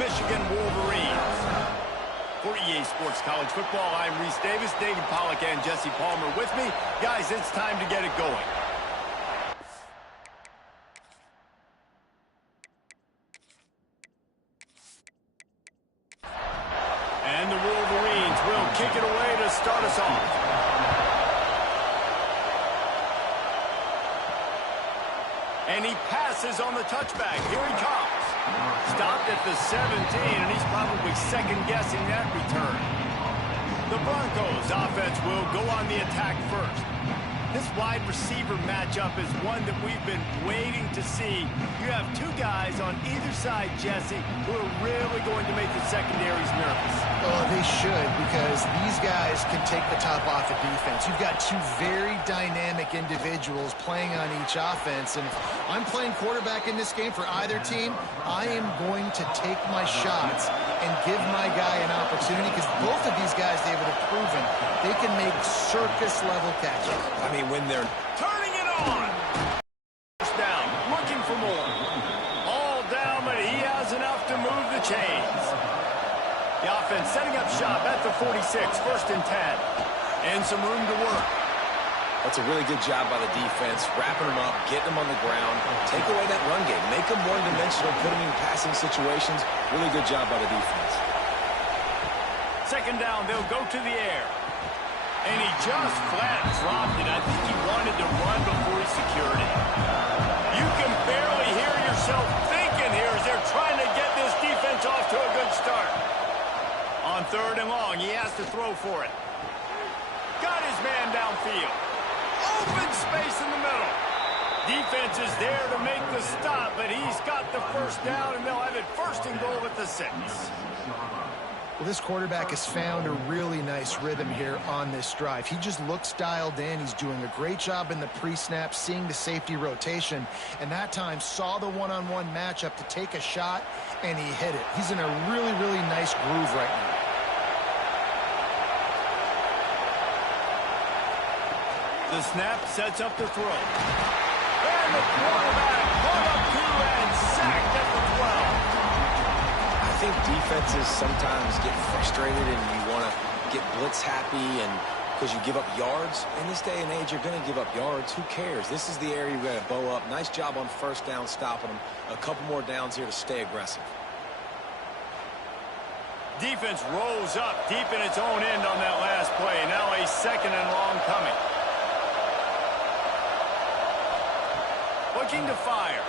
Michigan Wolverines. For EA Sports College Football, I'm Reese Davis, David Pollack, and Jesse Palmer with me. Guys, it's time to get it going. And the Wolverines will kick it away to start us off. And he passes on the touchback. Here he comes. Stopped at the 17, and he's probably second-guessing that return. The Broncos offense will go on the attack first. This wide receiver matchup is one that we've been waiting to see. You have two guys on either side, Jesse, who are really going to make the secondaries nervous. Oh, they should, because these guys can take the top off the defense. You've got two very dynamic individuals playing on each offense, and if I'm playing quarterback in this game for either team, I am going to take my shots and give my guy an opportunity, because both of these guys, David, have proven they can make circus-level catches. I mean, when they're turning it on. First down, looking for more. All down, but he has enough to move the chains. The offense setting up shop at the 46, first and 10. And some room to work. That's a really good job by the defense, wrapping them up, getting them on the ground, take away that run game, make them one-dimensional, put them in passing situations. Really good job by the defense. Second down, they'll go to the air. And he just flat dropped it. I think he wanted to run before he secured it. You can barely hear yourself thinking here as they're trying to get this defense off to a good start. On third and long, he has to throw for it. Got his man downfield. Open space in the middle. Defense is there to make the stop, but he's got the first down, and they'll have it first and goal at the 6. Well, this quarterback has found a really nice rhythm here on this drive. He just looks dialed in. He's doing a great job in the pre-snap, seeing the safety rotation, and that time saw the one-on-one matchup to take a shot, and he hit it. He's in a really, really nice groove right now. The snap sets up the throw. And the quarterback caught up to and sacked at the 12. I think defenses sometimes get frustrated and you want to get blitz happy and because you give up yards. In this day and age, you're going to give up yards. Who cares? This is the area you've got to bow up. Nice job on first down, stopping them. A couple more downs here to stay aggressive. Defense rolls up deep in its own end on that last play. Now a second and long coming. Looking to fire.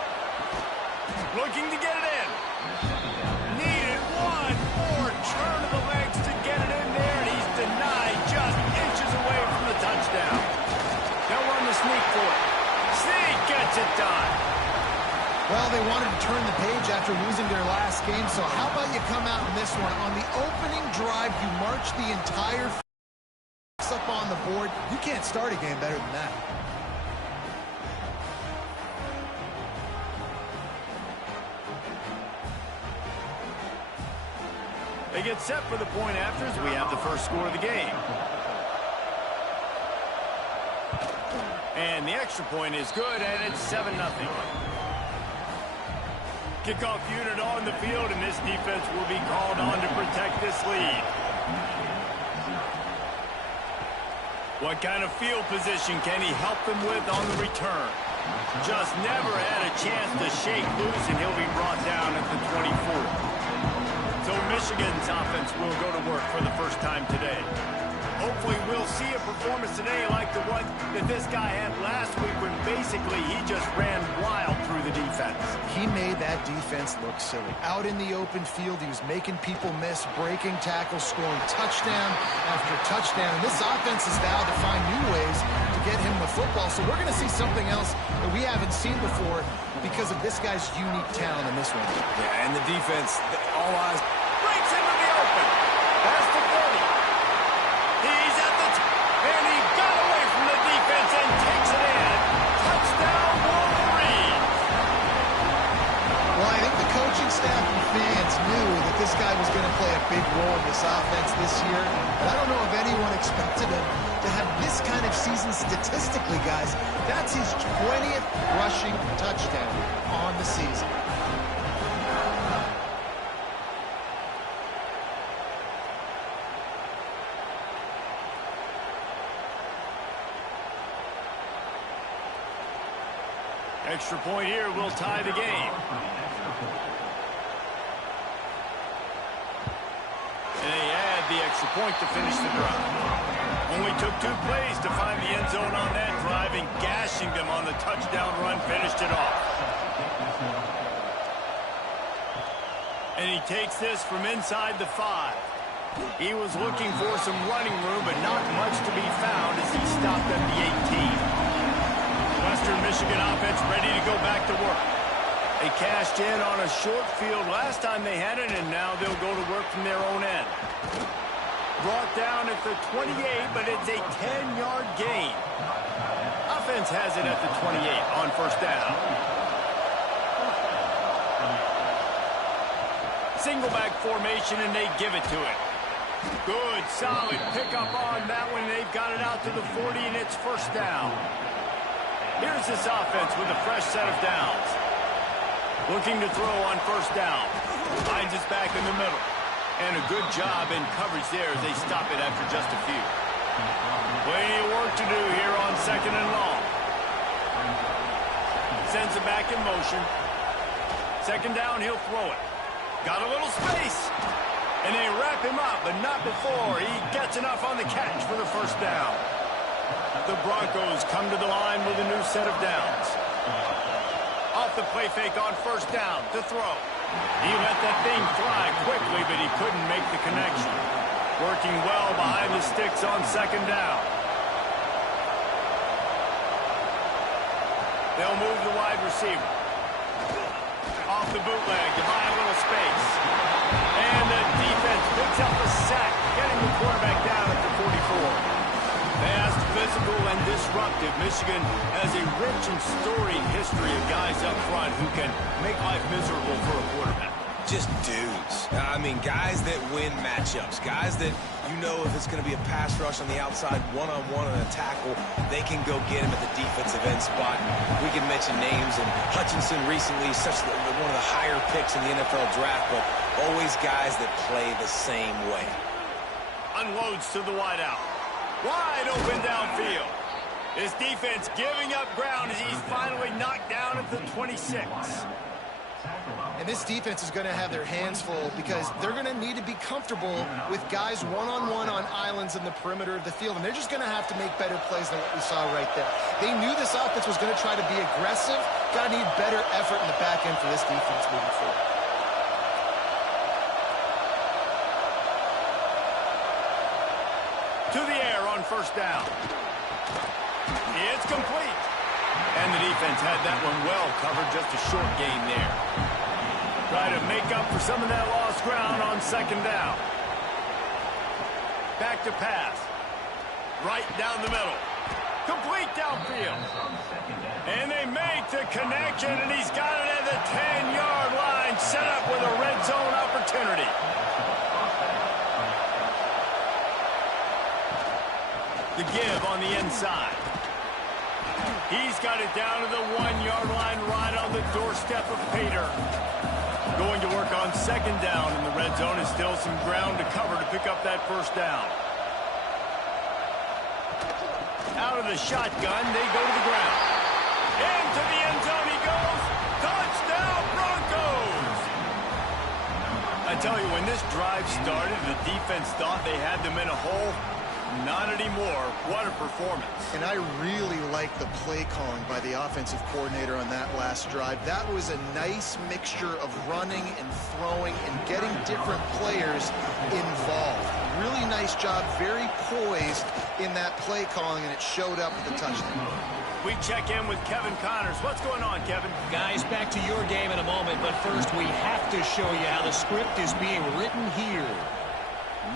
Looking to get it in. Needed one more turn of the legs to get it in there, and he's denied just inches away from the touchdown. They'll run the sneak for it. Sneak gets it done. Well, they wanted to turn the page after losing their last game, so how about you come out in this one? On the opening drive, you march the entire up on the board. You can't start a game better than that. They get set for the point after as we have the first score of the game. And the extra point is good, and it's 7-0. Kickoff unit on the field, and this defense will be called on to protect this lead. What kind of field position can he help them with on the return? Just never had a chance to shake loose, and he'll be brought down at the 24. So Michigan's offense will go to work for the first time today. Hopefully we'll see a performance today like the one that this guy had last week when basically he just ran wild through the defense. He made that defense look silly. Out in the open field, he was making people miss, breaking tackles, scoring touchdown after touchdown. And this offense has vowed to find new ways to get him the football. So we're going to see something else that we haven't seen before because of this guy's unique talent in this one. Yeah, and the defense, all eyes, breaks into the open. That's the 30. He's at the and he got away from the defense and takes it in. Touchdown, Wolverines. Well, I think the coaching staff and fans knew that this guy was going to play a big role in this offense this year. But I don't know if anyone expected him to have this kind of season statistically, guys. That's his 20th rushing touchdown on the season. Extra point here will tie the game. And they add the extra point to finish the drive. Only took 2 plays to find the end zone on that drive, and gashing them on the touchdown run finished it off. And he takes this from inside the 5. He was looking for some running room, but not much to be found as he stopped at the 18. Western Michigan offense ready to go back to work. They cashed in on a short field last time they had it, and now they'll go to work from their own end. Brought down at the 28, but it's a 10-yard gain. Offense has it at the 28 on first down. Single back formation, and they give it to it. Good, solid pickup on that one. They've got it out to the 40, and it's first down. Here's this offense with a fresh set of downs. Looking to throw on first down. Finds his back in the middle. And a good job in coverage there as they stop it after just a few. Plenty of work to do here on second and long. Sends it back in motion. Second down, he'll throw it. Got a little space. And they wrap him up, but not before he gets enough on the catch for the first down. The Broncos come to the line with a new set of downs. Off the play fake on first down to throw. He let that thing fly quickly, but he couldn't make the connection. Working well behind the sticks on second down. They'll move the wide receiver. Off the bootleg to buy a little space. And the defense picks up a sack, getting the quarterback down at the 44. Fast, physical, and disruptive. Michigan has a rich and storied history of guys up front who can make life miserable for a quarterback. Just dudes. I mean, guys that win matchups. Guys that, you know, if it's going to be a pass rush on the outside, one-on-one on a tackle, they can go get him at the defensive end spot. We can mention names, and Hutchinson recently, one of the higher picks in the NFL draft, but always guys that play the same way. Unloads to the wideout. Wide open downfield. His defense giving up ground as he's finally knocked down at the 26. And this defense is going to have their hands full because they're going to need to be comfortable with guys one-on-one on islands in the perimeter of the field. And they're just going to have to make better plays than what we saw right there. They knew this offense was going to try to be aggressive. Got to need better effort in the back end for this defense moving forward. To the air on first down. It's complete. And the defense had that one well covered, just a short gain there. Try to make up for some of that lost ground on second down. Back to pass. Right down the middle. Complete downfield. And they make the connection, and he's got it at the 10-yard line, set up with a red zone opportunity. The give on the inside. He's got it down to the 1-yard line, right on the doorstep of Pater. Going to work on second down in the red zone, is still some ground to cover to pick up that first down. Out of the shotgun, they go to the ground. Into the end zone he goes. Touchdown, Broncos! I tell you, when this drive started, the defense thought they had them in a hole. Not anymore. What a performance. And I really like the play calling by the offensive coordinator on that last drive. That was a nice mixture of running and throwing and getting different players involved. Really nice job, very poised in that play calling, and it showed up with the touchdown. We check in with Kevin Connors. What's going on, Kevin? Guys, back to your game in a moment, but first we have to show you how the script is being written here.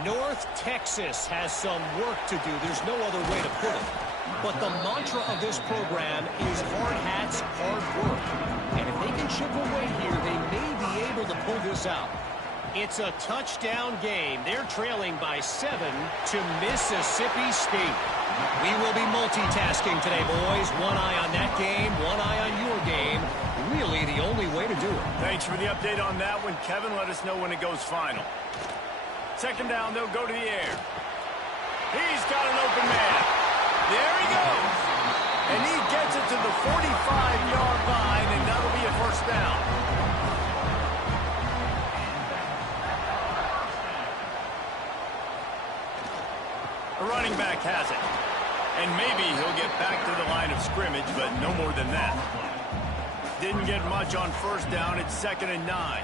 North Texas has some work to do. There's no other way to put it. But the mantra of this program is hard hats, hard work. And if they can chip away here, they may be able to pull this out. It's a touchdown game. They're trailing by 7 to Mississippi State. We will be multitasking today, boys. One eye on that game, one eye on your game. Really the only way to do it. Thanks for the update on that one, Kevin. Let us know when it goes final. Second down, they'll go to the air. He's got an open man. There he goes. And he gets it to the 45-yard line, and that'll be a first down. The running back has it. And maybe he'll get back to the line of scrimmage, but no more than that. Didn't get much on first down. It's 2nd and 9.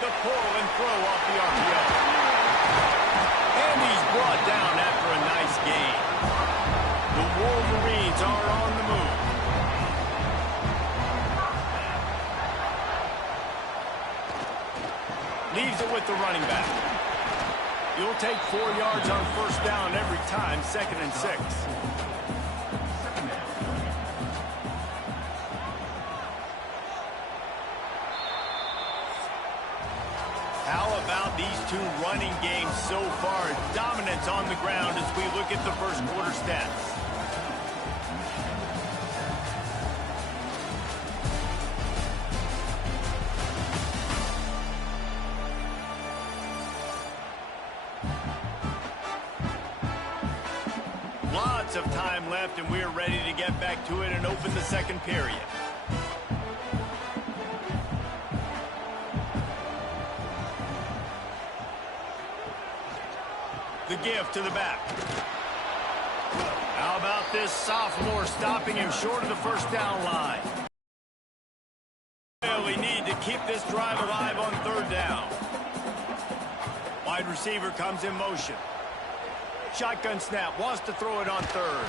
The pull and throw off the RPO. And he's brought down after a nice gain. The Wolverines are on the move. Leaves it with the running back. You'll take 4 yards on first down every time, 2nd and 6. How about these two running games so far? Dominance on the ground as we look at the first quarter stats. Lots of time left, and we're ready to get back to it and open the second period. The give to the back. How about this sophomore stopping him short of the first down line? Really need to keep this drive alive on 3rd down. Wide receiver comes in motion. Shotgun snap, wants to throw it on 3rd.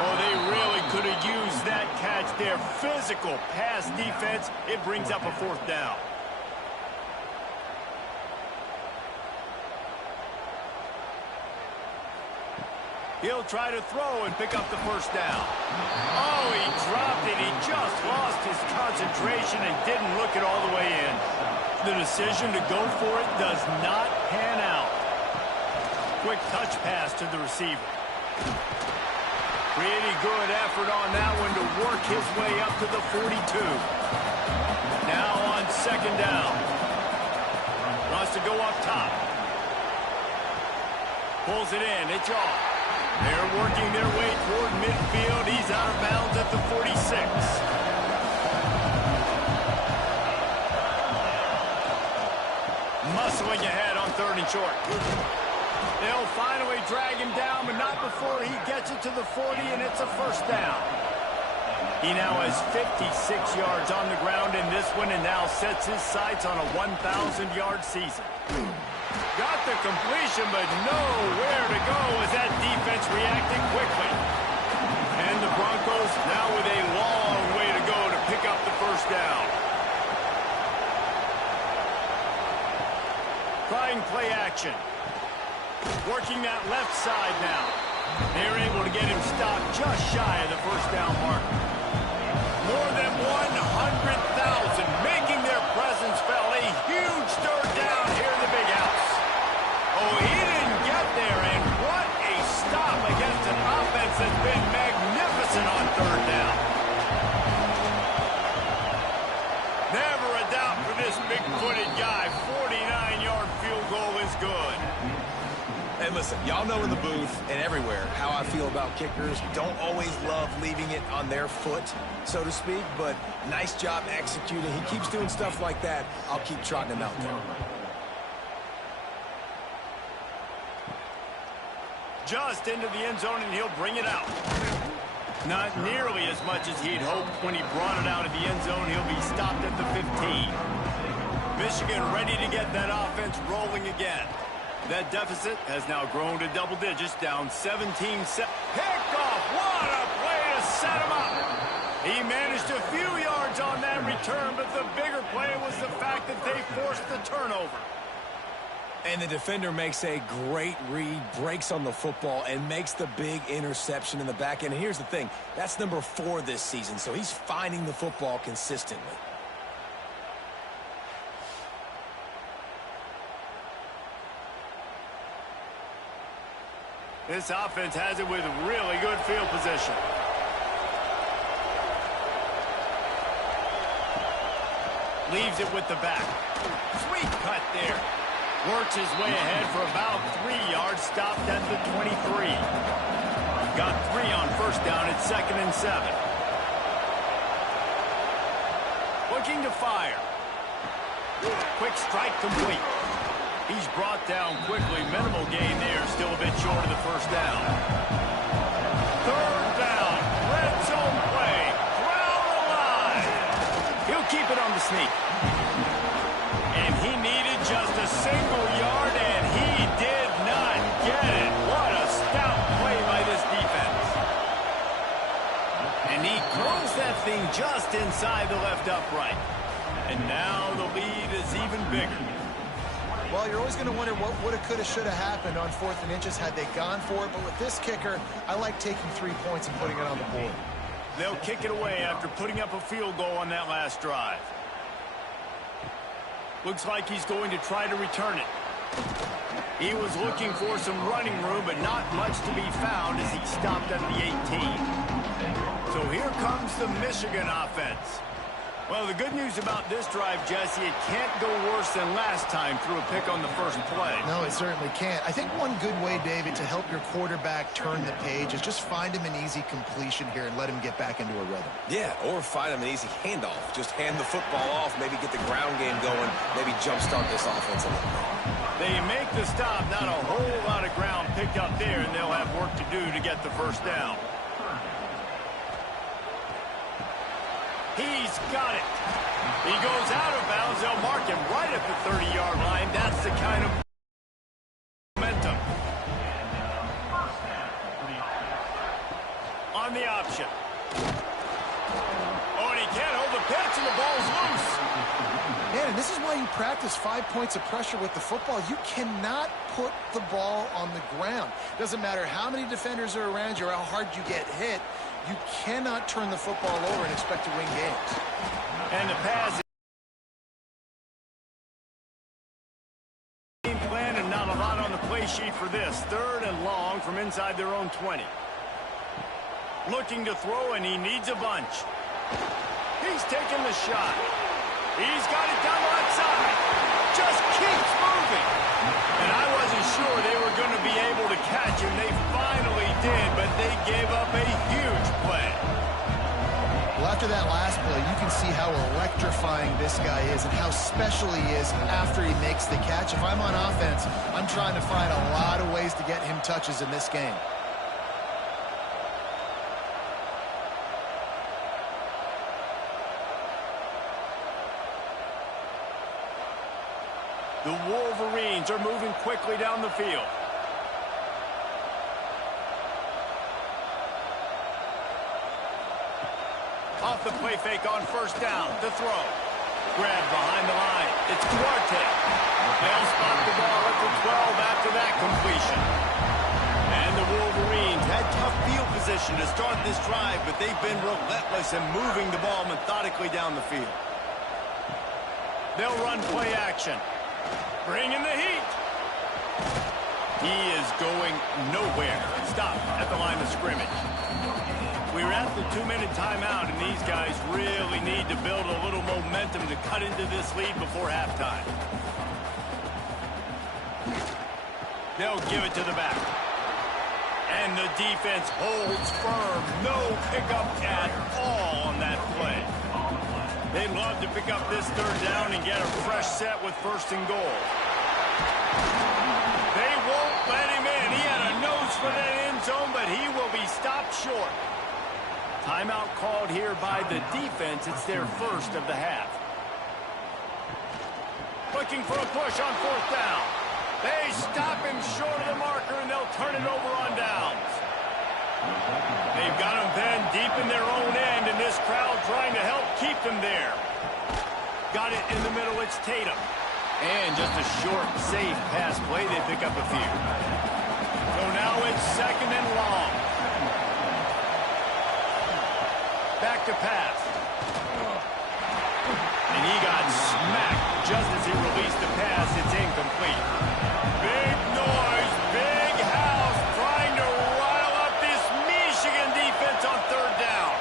Oh, they really could have used that catch there. Physical pass defense. It brings up a 4th down. He'll try to throw and pick up the first down. Oh, he dropped it. He just lost his concentration and didn't look it all the way in. The decision to go for it does not pan out. Quick touch pass to the receiver. Pretty good effort on that one to work his way up to the 42. Now on 2nd down. Wants to go up top. Pulls it in. It's off. They're working their way toward midfield. He's out of bounds at the 46. Muscling ahead on 3rd and short. They'll finally drag him down, but not before he gets it to the 40, and it's a first down. He now has 56 yards on the ground in this one and now sets his sights on a 1,000-yard season. Got the completion, but nowhere to go as that defense reacted quickly. And the Broncos now with a long way to go to pick up the first down. Trying play action. Working that left side now. They're able to get him stopped just shy of the first down mark. More than 100,000 making their presence felt. A huge 3rd down here in the big house. Oh, he didn't get there, and what a stop against an offense that's been magnificent on 3rd down. Never a doubt for this big-footed guy. 49-yard field goal is good. And listen, y'all know in the booth and everywhere how I feel about kickers. Don't always love leaving it on their foot, so to speak, but nice job executing. He keeps doing stuff like that. I'll keep trotting him out there. Just into the end zone, and he'll bring it out. Not nearly as much as he'd hoped when he brought it out of the end zone. He'll be stopped at the 15. Michigan ready to get that offense rolling again. That deficit has now grown to double digits, down 17. Picked off. What a play to set him up. He managed a few yards on that return, but the bigger play was the fact that they forced the turnover. And the defender makes a great read, breaks on the football, and makes the big interception in the back end. And here's the thing, that's number 4 this season, so he's finding the football consistently. This offense has it with really good field position. Leaves it with the back. Sweet cut there. Works his way ahead for about 3 yards, stopped at the 23. Got 3 on first down at 2nd and 7. Looking to fire. Quick strike complete. He's brought down quickly. Minimal gain there. Still a bit short of the first down. 3rd down. Red zone play. Crowd alive. He'll keep it on the sneak. And he needed just a single yard, and he did not get it. What a stout play by this defense. And he curls that thing just inside the left upright. And now the lead is even bigger. Well, you're always going to wonder what woulda, coulda, shoulda happened on 4th and inches had they gone for it. But with this kicker, I like taking 3 points and putting it on the board. They'll kick it away after putting up a field goal on that last drive. Looks like he's going to try to return it. He was looking for some running room, but not much to be found as he stopped at the 18. So here comes the Michigan offense. Well, the good news about this drive, Jesse, it can't go worse than last time through a pick on the first play. No, it certainly can't. I think one good way, David, to help your quarterback turn the page is just find him an easy completion here and let him get back into a rhythm. Yeah, or find him an easy handoff. Just hand the football off, maybe get the ground game going, maybe jumpstart this offense a little bit. They make the stop, not a whole lot of ground picked up there, and they'll have work to do to get the first down. He's got it. He goes out of bounds. They'll mark him right at the 30-yard line. That's the kind of momentum. On the option. Oh, and he can't hold the pitch, and the ball's loose. Man, and this is why you practice 5 points of pressure with the football. You cannot put the ball on the ground. Doesn't matter how many defenders are around you or how hard you get hit. You cannot turn the football over and expect to win games. And the pass. Game plan and not a lot on the play sheet for this. 3rd and long from inside their own 20. Looking to throw, and he needs a bunch. He's taking the shot. He's got it down the left side. Just keeps moving. And I wasn't sure they were going to be able to catch him. They finally did, but they gave up a huge play. Well, after that last play, you can see how electrifying this guy is and how special he is after he makes the catch. If I'm on offense, I'm trying to find a lot of ways to get him touches in this game. The Wolverines are moving quickly down the field. Off the play fake on first down. The throw. Grabbed behind the line. It's Duarte. They'll spot the ball at the 12 after that completion. And the Wolverines had tough field position to start this drive, but they've been relentless in moving the ball methodically down the field. They'll run play action. Bringing the heat. He is going nowhere. Stop at the line of scrimmage. We're at the 2-minute timeout, and these guys really need to build a little momentum to cut into this lead before halftime. They'll give it to the back. And the defense holds firm. No pickup at all on that play. They'd love to pick up this 3rd down and get a fresh set with 1st and goal. They won't let him in. He had a nose for that end zone, but he will be stopped short. Timeout called here by the defense. It's their 1st of the half. Looking for a push on 4th down. They stop him short of the marker, and they'll turn it over on downs. They've got him then deep in their own end, and this crowd trying to help keep them there. Got it in the middle. It's Tatum. And just a short, safe pass play. They pick up a few. So now it's 2nd and long. Back to pass. And he got smacked just as he released the pass. It's incomplete. Big noise, big house, trying to rile up this Michigan defense on 3rd down.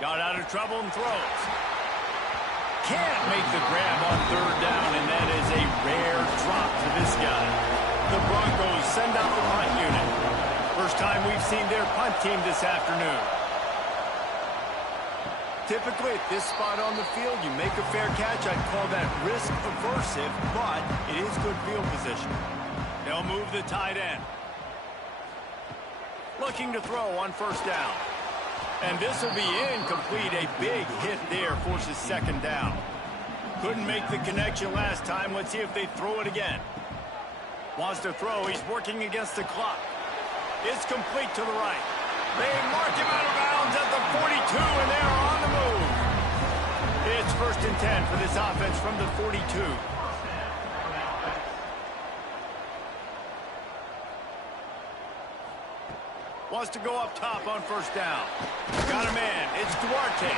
Got out of trouble and throws. can't make the grab on third down, and that is a rare drop for this guy. The Broncos send out the punt unit. First time we've seen their punt team this afternoon. Typically, at this spot on the field, you make a fair catch. I'd call that risk aversive, but it is good field position. They'll move the tight end. Looking to throw on first down. And this will be incomplete. A big hit there forces second down. Couldn't make the connection last time. Let's see if they throw it again. Wants to throw. He's working against the clock. It's complete to the right. They mark him out of bounds at the 42, and they're on the move. It's 1st and 10 for this offense from the 42. Wants to go up top on first down. Got a man. It's Duarte.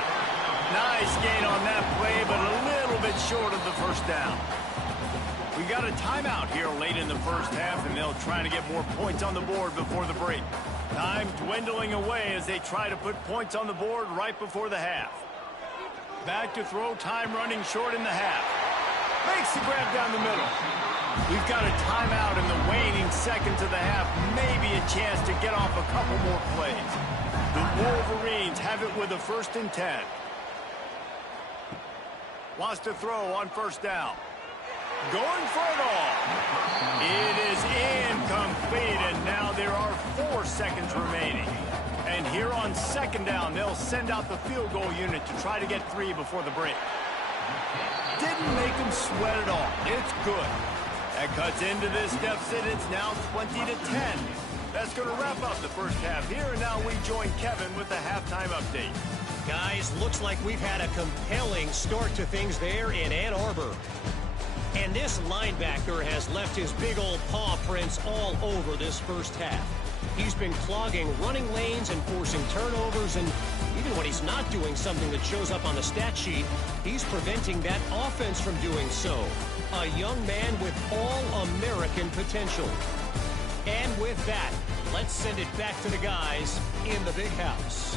Nice gain on that play, but a little bit short of the first down. We got a timeout here late in the first half, and they'll try to get more points on the board before the break. Time dwindling away as they try to put points on the board right before the half. Back to throw, time running short in the half. Makes the grab down the middle. We've got a timeout in the waning seconds of the half. Maybe a chance to get off a couple more plays. The Wolverines have it with a 1st and 10. Wants to throw on first down. Going for it all. It is incomplete, and now there are 4 seconds remaining. And here on second down, they'll send out the field goal unit to try to get 3 before the break. Didn't make them sweat at all. It's good. That cuts into this deficit. It's now 20-10. That's going to wrap up the first half here, and now we join Kevin with the halftime update. Guys, looks like we've had a compelling start to things there in Ann Arbor. And this linebacker has left his big old paw prints all over this first half. He's been clogging running lanes and forcing turnovers, and even when he's not doing something that shows up on the stat sheet, he's preventing that offense from doing so. A young man with all-American potential. And with that, let's send it back to the guys in the big house.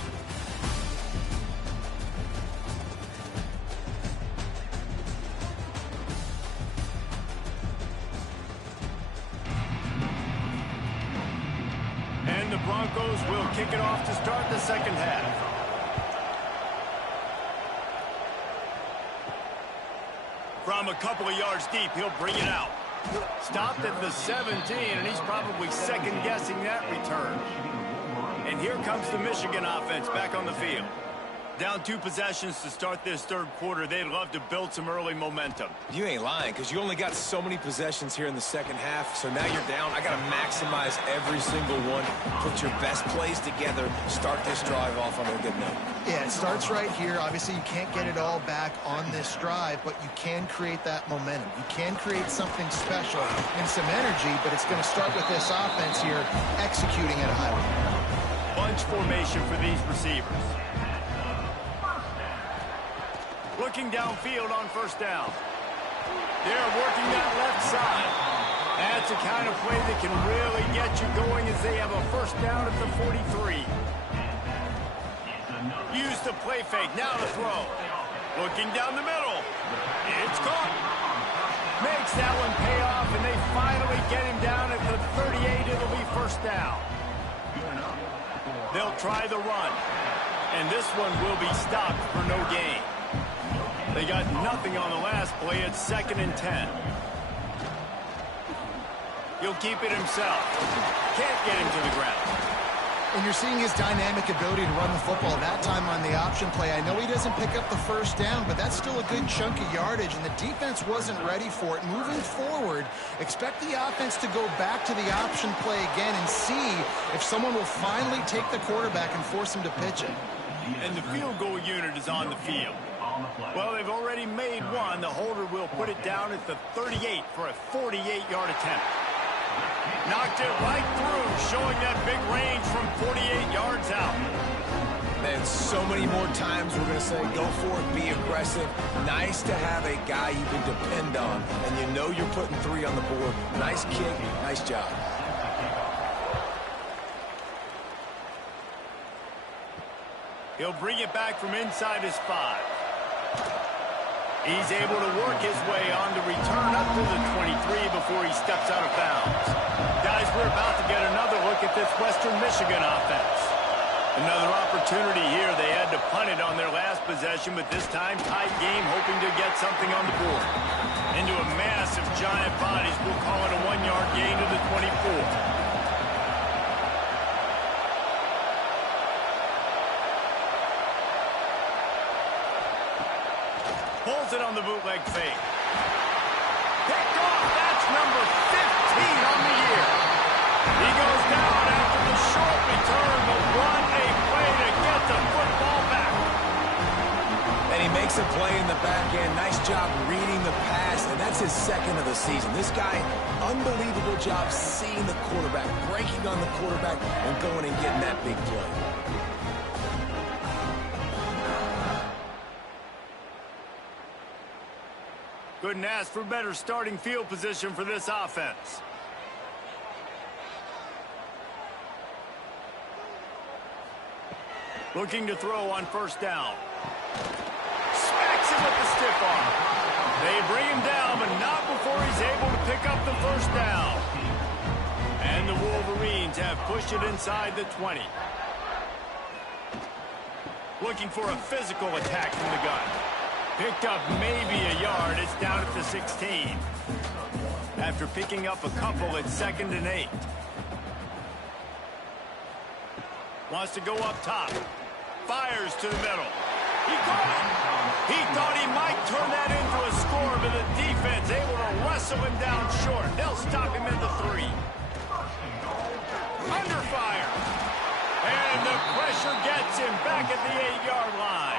And the Broncos will kick it off to start the second half. From a couple of yards deep, he'll bring it out. Stopped at the 17, and he's probably second-guessing that return. And here comes the Michigan offense back on the field. Down 2 possessions to start this third quarter. They'd love to build some early momentum. You ain't lying, because you only got so many possessions here in the second half, so now you're down. I got to maximize every single one, put your best plays together, start this drive off on a good note. Yeah, it starts right here. Obviously, you can't get it all back on this drive, but you can create that momentum. You can create something special and some energy, but it's going to start with this offense here executing at a high level. Bunch formation for these receivers. Looking downfield on first down. They're working that left side. That's the kind of play that can really get you going as they have a first down at the 43. Use the play fake. Now to throw. Looking down the middle. It's caught. Makes that one pay off, and they finally get him down at the 38. It'll be first down. They'll try the run. And this one will be stopped for no gain. They got nothing on the last play. It's 2nd and 10. He'll keep it himself. Can't get him to the ground. And you're seeing his dynamic ability to run the football, that time on the option play. I know he doesn't pick up the first down, but that's still a good chunk of yardage, and the defense wasn't ready for it. Moving forward, expect the offense to go back to the option play again and see if someone will finally take the quarterback and force him to pitch it. And the field goal unit is on the field. Well, they've already made one. The holder will put it down at the 38 for a 48-yard attempt. Knocked it right through, showing that big range from 48 yards out. Man, so many more times we're going to say, go for it, be aggressive. Nice to have a guy you can depend on, and you know you're putting 3 on the board. Nice kick, nice job. He'll bring it back from inside his 5. He's able to work his way on the return up to the 23 before he steps out of bounds. Guys, we're about to get another look at this Western Michigan offense. Another opportunity here. They had to punt it on their last possession, but this time tight game, hoping to get something on the board. Into a mass of giant bodies, we'll call it a 1-yard gain to the 24. Pulls it on the bootleg fake. Picked off. That's number 15 on the year. He goes down after the short return, but what a play to get the football back. And he makes a play in the back end. Nice job reading the pass, and that's his second of the season. This guy, unbelievable job seeing the quarterback, breaking on the quarterback, and going and getting that big play. Couldn't ask for better starting field position for this offense. Looking to throw on first down. Smacks him with the stiff arm. They bring him down, but not before he's able to pick up the first down. And the Wolverines have pushed it inside the 20. Looking for a physical attack from the gun. Picked up maybe a yard. It's down at the 16. After picking up a couple, it's 2nd and 8. Wants to go up top. Fires to the middle. He caught it. He thought he might turn that into a score, but the defense able to wrestle him down short. They'll stop him at the 3. Under fire. And the pressure gets him back at the 8-yard line.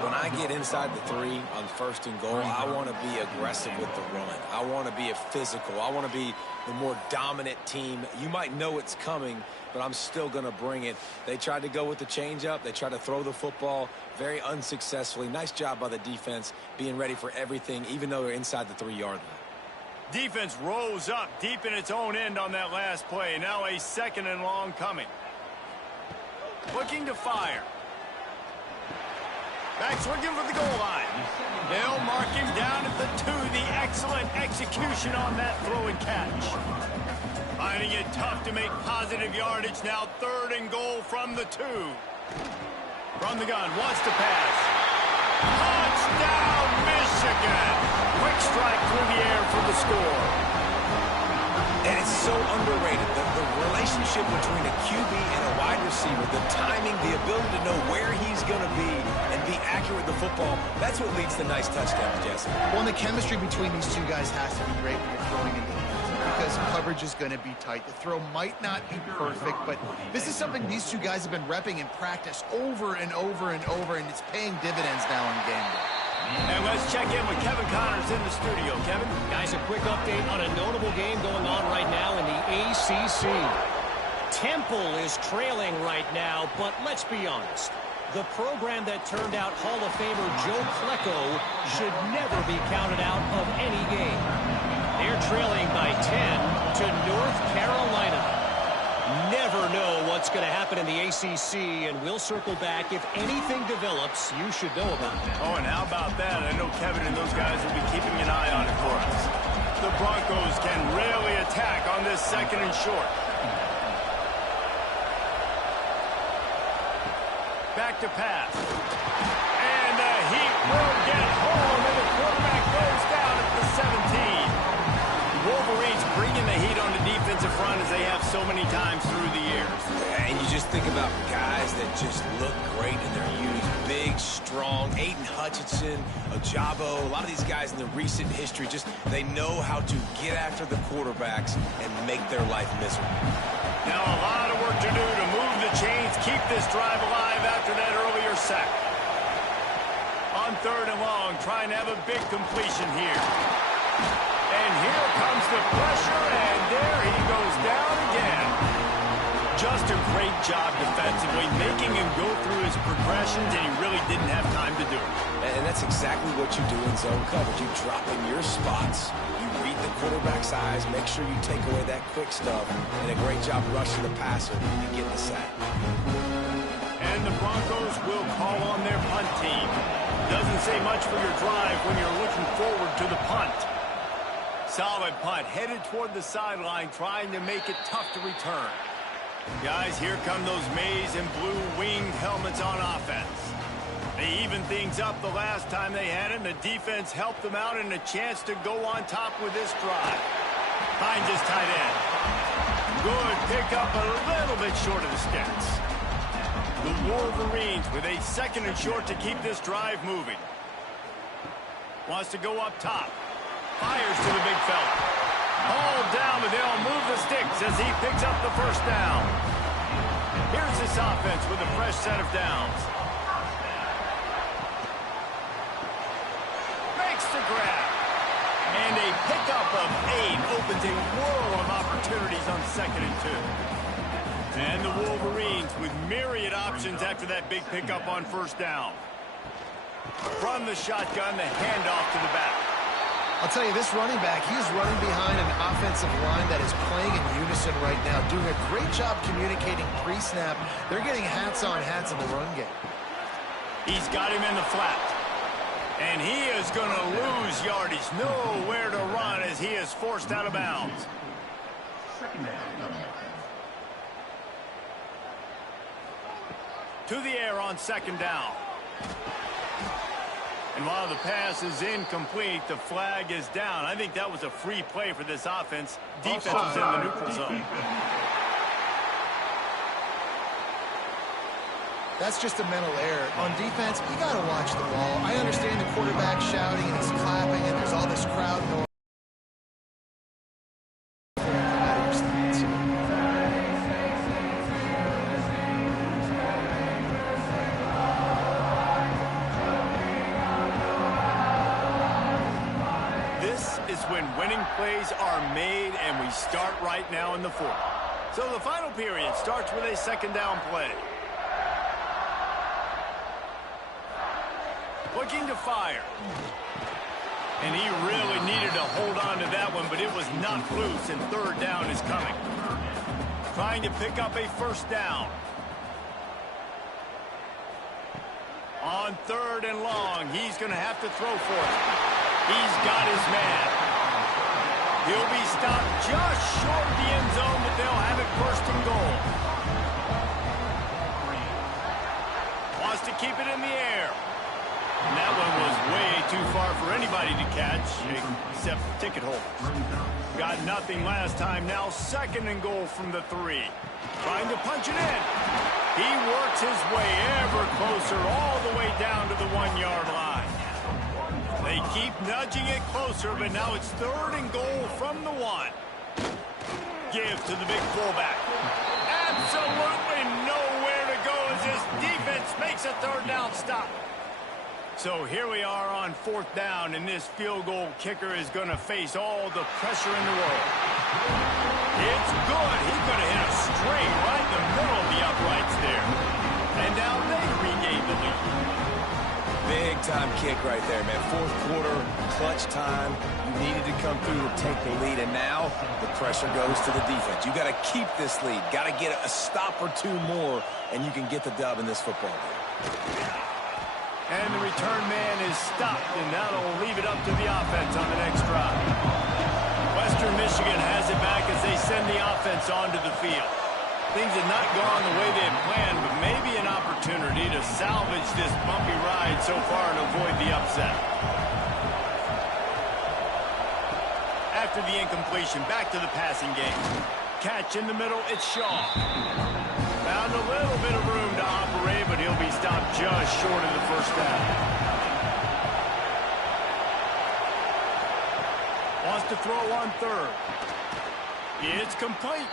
When I get inside the 3 on 1st and goal, I want to be aggressive with the run. I want to be a physical. I want to be the more dominant team. You might know it's coming, but I'm still going to bring it. They tried to go with the changeup. They tried to throw the football very unsuccessfully. Nice job by the defense being ready for everything, even though they're inside the 3-yard line. Defense rose up deep in its own end on that last play. Now a 2nd and long coming. Looking to fire. Back's looking for the goal line. They'll mark him down at the 2. The excellent execution on that throw and catch. Finding it tough to make positive yardage. Now 3rd and goal from the 2. From the gun, wants to pass. Touchdown, Michigan. Quick strike through the air for the score. And it's so underrated, the relationship between a QB and a wide receiver, the timing, the ability to know where he's going to be and be accurate with the football, that's what leads to nice touchdowns, Jesse. Well, and the chemistry between these two guys has to be great when you're throwing into the end zone because coverage is going to be tight. The throw might not be perfect, but this is something these two guys have been repping in practice over and over and over, and it's paying dividends now in game day. And let's check in with Kevin Connors in the studio. Kevin? Guys, a quick update on a notable game going on right now in the ACC. Temple is trailing right now, but let's be honest. The program that turned out Hall of Famer Joe Klecko should never be counted out of any game. They're trailing by 10 to North Carolina. Never know what's going to happen in the ACC, and we'll circle back. If anything develops, you should know about it. Oh, and how about that? I know Kevin and those guys will be keeping an eye on it for us. The Broncos can really attack on this 2nd and short. Back to pass. And the Heat will get home, and the quarterback goes down at the 17. Wolverines bringing the heat on the defensive front as they have so many times through the years. And you just think about guys that just look great in their youth. Big, strong, Aiden Hutchinson, Ojabo, a lot of these guys in the recent history, just they know how to get after the quarterbacks and make their life miserable. Now a lot of work to do to move the chains, keep this drive alive after that earlier sack. On 3rd and long, trying to have a big completion here. And here comes the pressure, and there he goes down again. Just a great job defensively, making him go through his progressions, and he really didn't have time to do it. And that's exactly what you do in zone coverage. You drop in your spots, you read the quarterback's eyes, make sure you take away that quick stuff, and a great job rushing the passer and getting the sack. And the Broncos will call on their punt team. Doesn't say much for your drive when you're looking forward to the punt. Solid punt, headed toward the sideline, trying to make it tough to return. Guys, here come those maize and blue winged helmets on offense. They evened things up the last time they had it, and the defense helped them out and a chance to go on top with this drive. Finds his tight end. Good pickup, a little bit short of the sticks. The Wolverines with a 2nd and short to keep this drive moving. Wants to go up top. Fires to the big fella. All down, but they'll move the sticks as he picks up the first down. Here's this offense with a fresh set of downs. Makes the grab. And a pickup of 8 opens a world of opportunities on 2nd and 2. And the Wolverines with myriad options after that big pickup on first down. From the shotgun, the handoff to the back. I'll tell you, this running back, he's running behind an offensive line that is playing in unison right now, doing a great job communicating pre-snap. They're getting hats on hats in the run game. He's got him in the flat. And he is going to lose yardage. Nowhere to run as he is forced out of bounds. To the air on 2nd down. And while the pass is incomplete, the flag is down. I think that was a free play for this offense. Defense was in the neutral zone. That's just a mental error. On defense, you got to watch the ball. I understand the quarterback shouting and he's clapping and there's all this crowd noise. When winning plays are made, and we start right now in the 4th. So the final period starts with a 2nd down play. Looking to fire. And he really needed to hold on to that one, but it was knocked loose, and 3rd down is coming. Trying to pick up a 1st down. On 3rd and long, he's going to have to throw for it. He's got his man. He'll be stopped just short of the end zone, but they'll have it 1st and goal. Wants to keep it in the air. And that one was way too far for anybody to catch, except ticket holders. Got nothing last time, now 2nd and goal from the 3. Trying to punch it in. He works his way ever closer, all the way down to the 1-yard line. They keep nudging it closer, but now it's 3rd and goal from the 1. Give to the big fullback. Absolutely nowhere to go as this defense makes a 3rd down stop. So here we are on 4th down, and this field goal kicker is going to face all the pressure in the world. It's good. He's going to hit a straight right in the middle of the uprights there. And now they regain the lead. Big-time kick right there, man. 4th quarter, clutch time. You needed to come through to take the lead, and now the pressure goes to the defense. You got to keep this lead. Got to get a stop or 2 more, and you can get the dub in this football game. And the return man is stopped, and that'll leave it up to the offense on the next drive. Western Michigan has it back as they send the offense onto the field. Things have not gone the way they had planned, but maybe an opportunity to salvage this bumpy ride so far and avoid the upset. After the incompletion, back to the passing game. Catch in the middle, it's Shaw. Found a little bit of room to operate, but he'll be stopped just short of the 1st down. Wants to throw on 3rd. It's complete.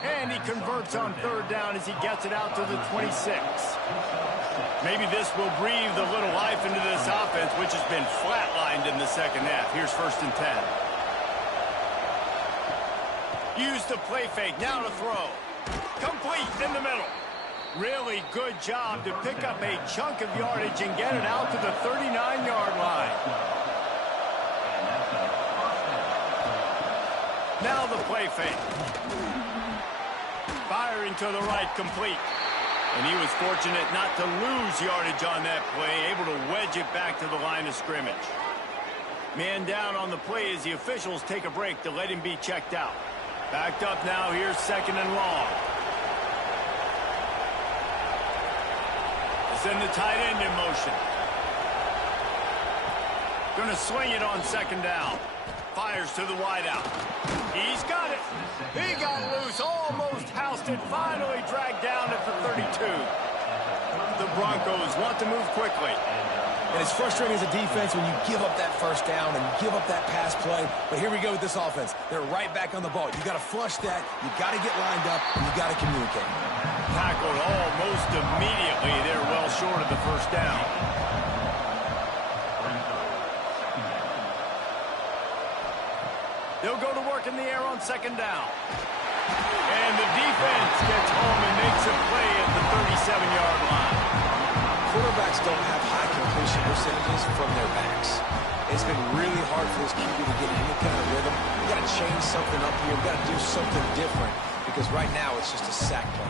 And he converts on 3rd down as he gets it out to the 26. Maybe this will breathe a little life into this offense, which has been flatlined in the 2nd half. Here's 1st and 10. Use the play fake, now to throw. Complete in the middle. Really good job to pick up a chunk of yardage and get it out to the 39-yard line. Now the play fake. Firing to the right, complete. And he was fortunate not to lose yardage on that play, able to wedge it back to the line of scrimmage. Man down on the play as the officials take a break to let him be checked out. Backed up now, here's 2nd and long. They send the tight end in motion. Going to swing it on 2nd down. Fires to the wideout. He's got it. He got loose, almost housed it, finally dragged down at the 32. The Broncos want to move quickly. And it's frustrating as a defense when you give up that first down and give up that pass play. But here we go with this offense. They're right back on the ball. You got to flush that. You got to get lined up, and you got to communicate. Tackled almost immediately. They're well short of the first down. They'll go to work in the air on 2nd down. And the defense gets home and makes a play at the 37-yard line. Quarterbacks don't have high completion percentages from their backs. It's been really hard for this QB to get any kind of rhythm. You got to change something up here. You got to do something different because right now it's just a sack play.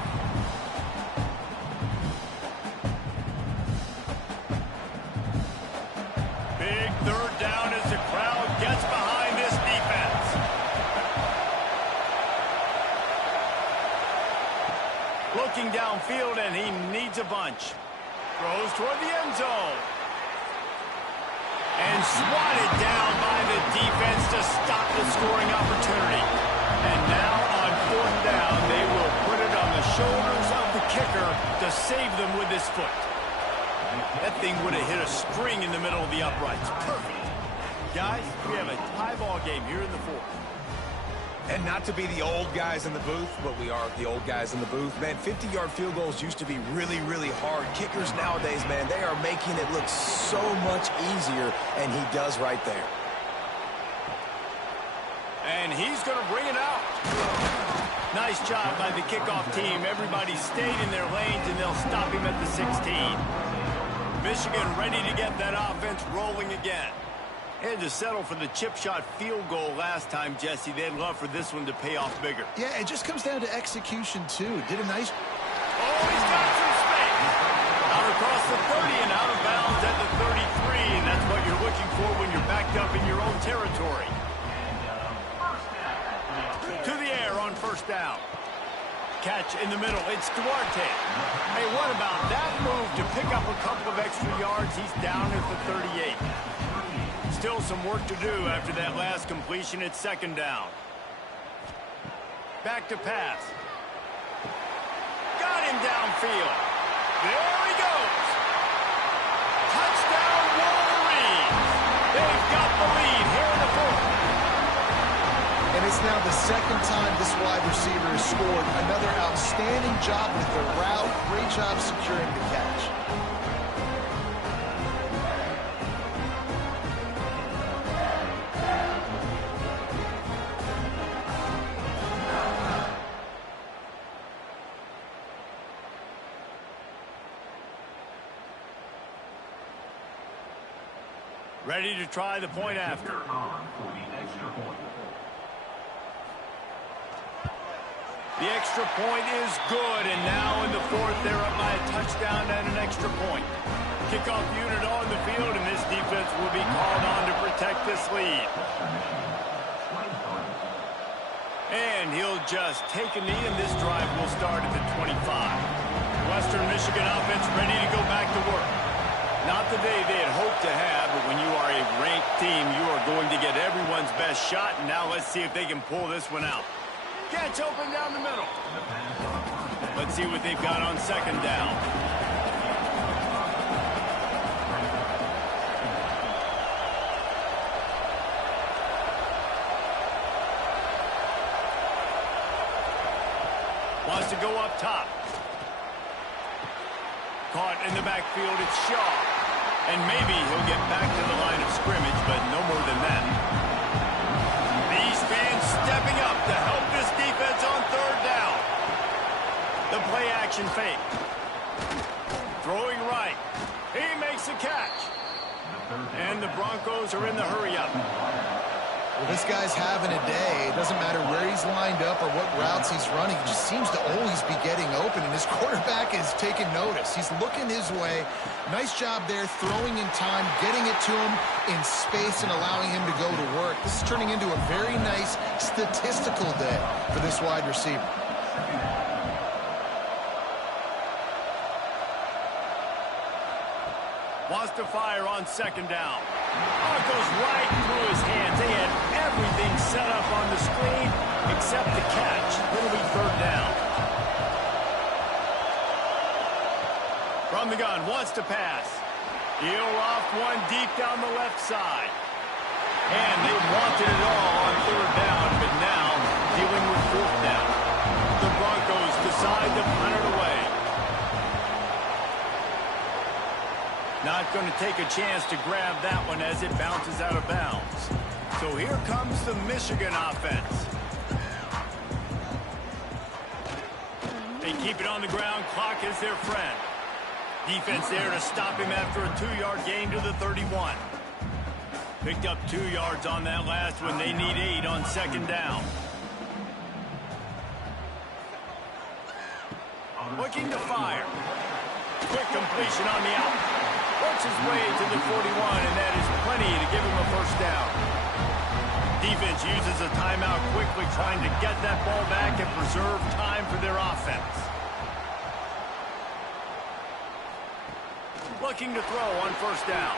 Big 3rd down as the crowd gets behind this defense. Looking downfield, and he needs a bunch. Throws toward the end zone. And swatted down by the defense to stop the scoring opportunity. And now on 4th down, they will put it on the shoulders of the kicker to save them with his foot. That thing would have hit a string in the middle of the uprights. Perfect. Guys, we have a tie ball game here in the 4th. And not to be the old guys in the booth, but we are the old guys in the booth. Man, 50-yard field goals used to be really, really hard. Kickers nowadays, man, they are making it look so much easier, and he does right there. And he's going to bring it out. Nice job by the kickoff team. Everybody stayed in their lanes, and they'll stop him at the 16. Michigan ready to get that offense rolling again. They had to settle for the chip shot field goal last time, Jesse. They'd love for this one to pay off bigger. Yeah, it just comes down to execution, too. Did a nice... Oh, he's got some space. Out across the 30 and out of bounds at the 33, and that's what you're looking for when you're backed up in your own territory. To the air on 1st down. Catch in the middle. It's Duarte. Hey, what about that move to pick up a couple of extra yards? He's down at the 38. Still some work to do after that last completion. It's 2nd down. Back to pass. Got him downfield. There he goes. Touchdown Wolverines. They've got the lead here in the 4th. And it's now the 2nd time this wide receiver has scored. Another outstanding job with the route. Great job securing the catch. Ready to try the point after. The extra point is good, and now in the 4th, they're up by a touchdown and an extra point. Kickoff unit on the field, and this defense will be called on to protect this lead. And he'll just take a knee, and this drive will start at the 25. Western Michigan offense ready to go back to work. Not the day they had hoped to have, but when you are a ranked team, you are going to get everyone's best shot, and now let's see if they can pull this one out. Catch open down the middle. Let's see what they've got on 2nd down. Wants to go up top. Caught in the backfield, it's Shaw. And maybe he'll get back to the line of scrimmage, but no more than that. These fans stepping up to help this defense on 3rd down. The play action fake. Throwing right. He makes a catch. And the Broncos are in the hurry up. Well, this guy's having a day. It doesn't matter where he's lined up or what routes he's running. He just seems to always be getting open, and his quarterback is taking notice. He's looking his way. Nice job there, throwing in time, getting it to him in space and allowing him to go to work. This is turning into a very nice statistical day for this wide receiver. Wants to fire on second down. Oh, it goes right through his hands. They had everything set up on the screen except the catch. It'll be third down. From the gun, wants to pass. He'll off one deep down the left side. And they wanted it all on third down, but now dealing with fourth down. The Broncos decide to punt it away. Not going to take a chance to grab that one as it bounces out of bounds. So here comes the Michigan offense. They keep it on the ground. Clock is their friend. Defense there to stop him after a 2-yard gain to the 31. Picked up 2 yards on that last one. They need 8 on second down. Looking to fire. Quick completion on the out. Works his way to the 41, and that is plenty to give him a first down. Defense uses a timeout quickly, trying to get that ball back and preserve time for their offense. Looking to throw on first down.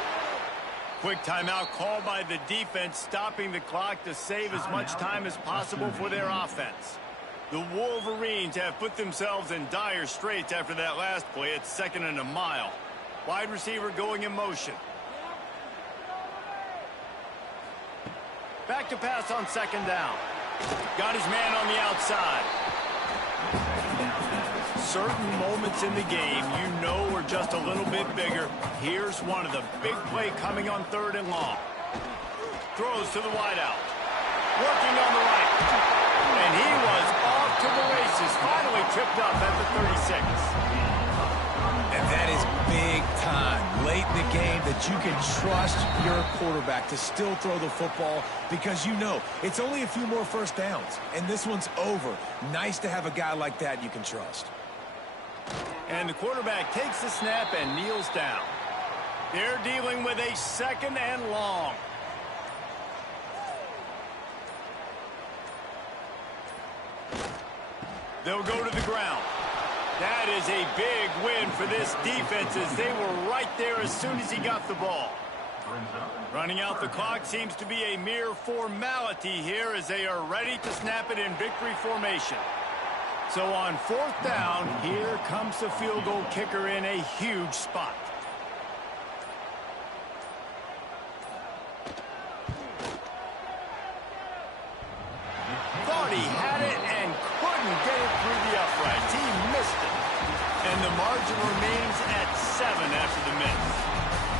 Quick timeout called by the defense, stopping the clock to save as much time as possible for their offense. The Wolverines have put themselves in dire straits after that last play. It's second and a mile. Wide receiver going in motion. Back to pass on second down. Got his man on the outside. Certain moments in the game you know are just a little bit bigger. Here's one of the big play coming on third and long. Throws to the wideout. Working on the right. And he was off to the races. Finally tripped up at the 36. And that is big time late in the game that you can trust your quarterback to still throw the football because you know it's only a few more first downs, and this one's over. Nice to have a guy like that you can trust. And the quarterback takes the snap and kneels down. They're dealing with a second and long. They'll go to the ground. That is a big win for this defense as they were right there as soon as he got the ball. Running out the clock seems to be a mere formality here as they are ready to snap it in victory formation. So on fourth down, here comes the field goal kicker in a huge spot. Thought he had it and couldn't get it through the uprights. He missed it. And the margin remains at 7 after the miss.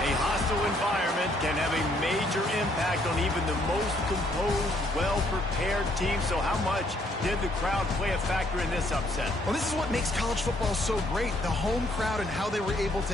A hostile environment can have a major impact on even the most composed, well-prepared team. So how much did the crowd play a factor in this upset? Well, this is what makes college football so great. The home crowd and how they were able to